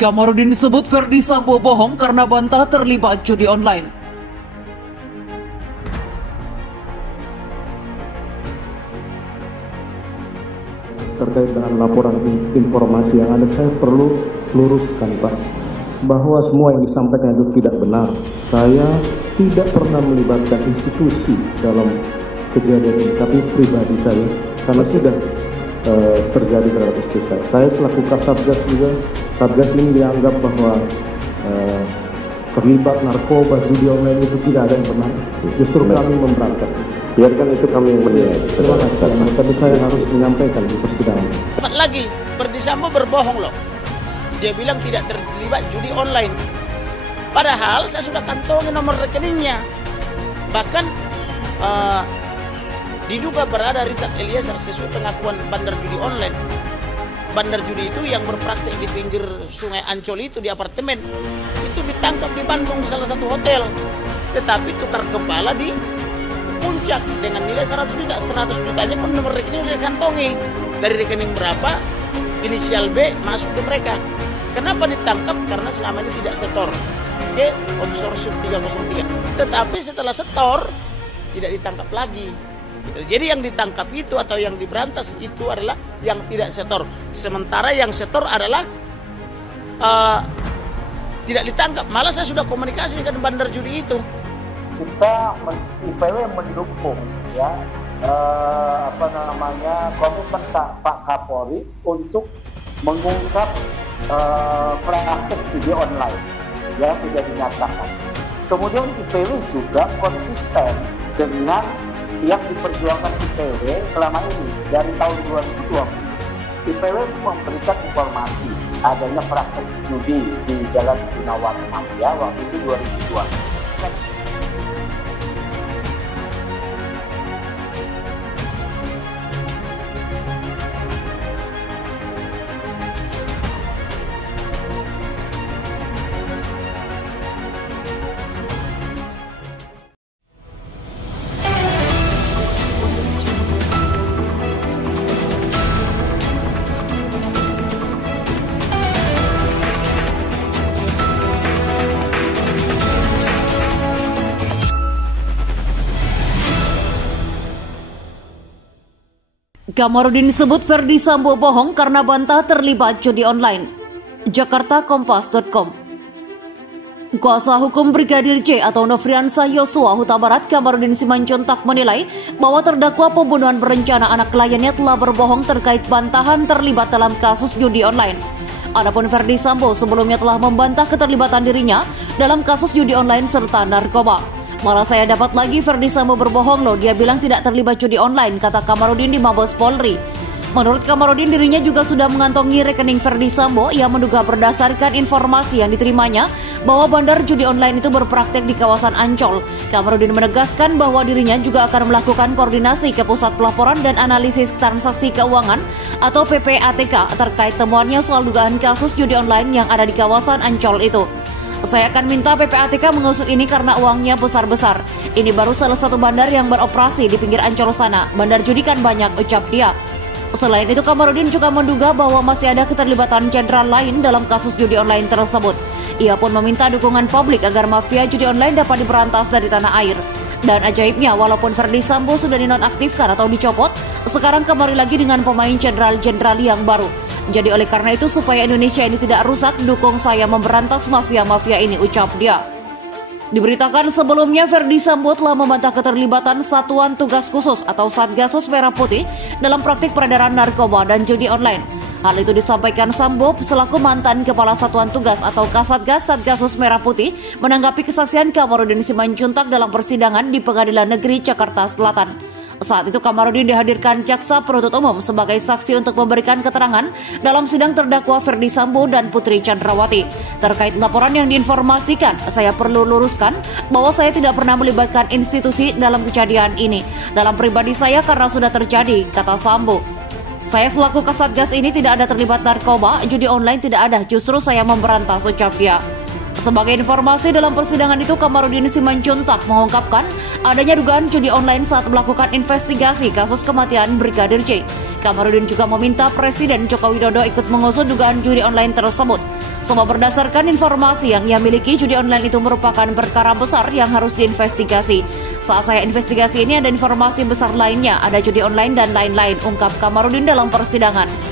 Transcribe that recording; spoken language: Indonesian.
Kamarudin disebut Ferdi Sambo bohong karena bantah terlibat judi online. Terkait dengan laporan informasi yang ada, saya perlu luruskan, Pak, bahwa semua yang disampaikan itu tidak benar. Saya tidak pernah melibatkan institusi dalam kejadian ini, tapi pribadi saya, karena sudah terjadi terhadap istri saya. Saya selaku Kasatgas juga, Satgas ini dianggap bahwa terlibat narkoba, judi online itu tidak ada yang benar. Justru kami memberantas. Biarkan itu kami yang menilai. Terima kasih. Tapi saya harus menyampaikan di persidangan. Lagi, Ferdi Sambo berbohong loh. Dia bilang tidak terlibat judi online. Padahal saya sudah kantongi nomor rekeningnya. Bahkan diduga berada Richard Eliezer sesuai pengakuan bandar judi online. Bandar judi itu yang berpraktik di pinggir Sungai Ancol itu di apartemen. Itu ditangkap di Bandung di salah satu hotel. Tetapi tukar kepala di Puncak dengan nilai 100 juta. 100 jutanya pun nomor rekening sudah kantongi. Dari rekening berapa, inisial B masuk ke mereka. Kenapa ditangkap? Karena selama ini tidak setor ke konsorsium 303. Tetapi setelah setor, tidak ditangkap lagi. Jadi yang ditangkap itu atau yang diberantas itu adalah yang tidak setor. Sementara yang setor adalah tidak ditangkap. Malah saya sudah komunikasi dengan bandar judi itu. Kita IPW mendukung ya komitmen Pak Kapolri untuk mengungkap praktik judi online yang sudah dinyatakan. Kemudian IPW juga konsisten dengan yang diperjuangkan IPW selama ini dari tahun 2020. IPW memberikan informasi adanya praktik judi di Jalan Gunawarman ya waktu itu 2002. Kamarudin disebut Ferdi Sambo bohong karena bantah terlibat judi online. Jakarta Kompas.com. Kuasa hukum Brigadir J atau Nofriansah Yosua Huta Barat Kamarudin Simanjuntak menilai bahwa terdakwa pembunuhan berencana anak kliennya telah berbohong terkait bantahan terlibat dalam kasus judi online. Adapun Ferdi Sambo sebelumnya telah membantah keterlibatan dirinya dalam kasus judi online serta narkoba. Malah saya dapat lagi Ferdi Sambo berbohong loh, dia bilang tidak terlibat judi online, kata Kamarudin di Mabes Polri. Menurut Kamarudin, dirinya juga sudah mengantongi rekening Ferdi Sambo yang menduga berdasarkan informasi yang diterimanya bahwa bandar judi online itu berpraktek di kawasan Ancol. Kamarudin menegaskan bahwa dirinya juga akan melakukan koordinasi ke Pusat Pelaporan dan Analisis Transaksi Keuangan atau PPATK terkait temuannya soal dugaan kasus judi online yang ada di kawasan Ancol itu. Saya akan minta PPATK mengusut ini karena uangnya besar-besar. Ini baru salah satu bandar yang beroperasi di pinggir Ancol sana. Bandar judi kan banyak, ucap dia. Selain itu, Kamarudin juga menduga bahwa masih ada keterlibatan jenderal lain dalam kasus judi online tersebut. Ia pun meminta dukungan publik agar mafia judi online dapat diberantas dari tanah air. Dan ajaibnya, walaupun Ferdi Sambo sudah dinonaktifkan atau dicopot, sekarang kembali lagi dengan pemain jenderal-jenderal yang baru. Jadi oleh karena itu supaya Indonesia ini tidak rusak, dukung saya memberantas mafia-mafia ini, ucap dia. Diberitakan sebelumnya Ferdi Sambo telah membantah keterlibatan Satuan Tugas Khusus atau Satgasus Merah Putih dalam praktik peredaran narkoba dan judi online. Hal itu disampaikan Sambo selaku mantan Kepala Satuan Tugas atau Kasatgas Satgasus Merah Putih menanggapi kesaksian Kamarudin Simanjuntak dalam persidangan di Pengadilan Negeri Jakarta Selatan. Saat itu Kamarudin dihadirkan Jaksa Penuntut Umum sebagai saksi untuk memberikan keterangan dalam sidang terdakwa Ferdi Sambo dan Putri Chandrawati. Terkait laporan yang diinformasikan, saya perlu luruskan bahwa saya tidak pernah melibatkan institusi dalam kejadian ini. Dalam pribadi saya karena sudah terjadi, kata Sambo. Saya selaku Kasatgas ini tidak ada terlibat narkoba, judi online tidak ada, justru saya memberantas, ucap dia. Sebagai informasi dalam persidangan itu, Kamarudin Simanjuntak mengungkapkan adanya dugaan judi online saat melakukan investigasi kasus kematian Brigadir J. Kamarudin juga meminta Presiden Joko Widodo ikut mengusut dugaan judi online tersebut. Sebab berdasarkan informasi yang ia miliki, judi online itu merupakan perkara besar yang harus diinvestigasi. Saat saya investigasi ini ada informasi besar lainnya, ada judi online dan lain-lain, ungkap Kamarudin dalam persidangan.